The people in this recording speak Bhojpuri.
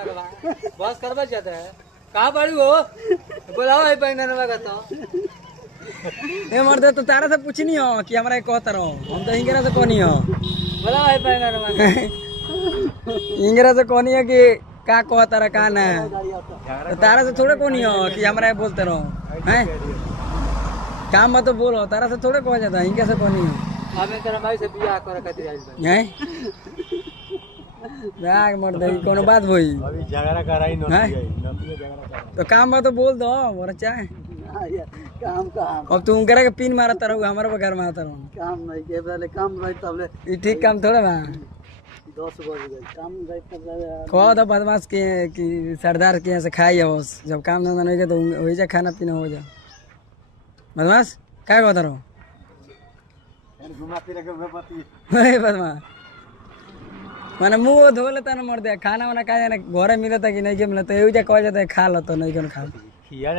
बस करवा जाता है कहाँ पड़ी हो बुलाओ है पहनने लगा तो ए मर्दे तो तारा से पूछनी हो कि हमरा कहता रहो हम तो इंगरा से कहनी हो बुलाओ है पहनने लगा इंगरा से कहनी है कि का कहता रहा का ना तो तारा से थोड़े कहनी हो कि हमरा बोलते रहो हैं काम मत तो बोलो तारा से थोड़े कह जाता इंगे से कहनी हो हमें तेरा भाई से बियाह करे खातिर आइल बा हैं राग मर्दे ई कोनो बात भई अभी झगड़ा कराई हैं? तो काम मत तो बोल दो मोर चाहे काम काम अब तू उनकरा के पिन मारता रहो हमारे बगैर मारता रहो काम नहीं के पहले काम रही तबले ई ठीक काम थोड़े बा 10 बज गए काम रही तबले कह दो बदमाश के कि सरदार के यहाँ से खाई हो जब काम धंधा नहीं के तो वही जा खाना पीना हो जा बदमाश क्या कहता रहो घुमा फिर के बेपति बदमाश माने मुंह धो लेता ना मर दे खाना वाना खा जाना घरे मिलता कि नहीं के मिलता यही जा कह जाता है खा लो तो नहीं कौन खा खिया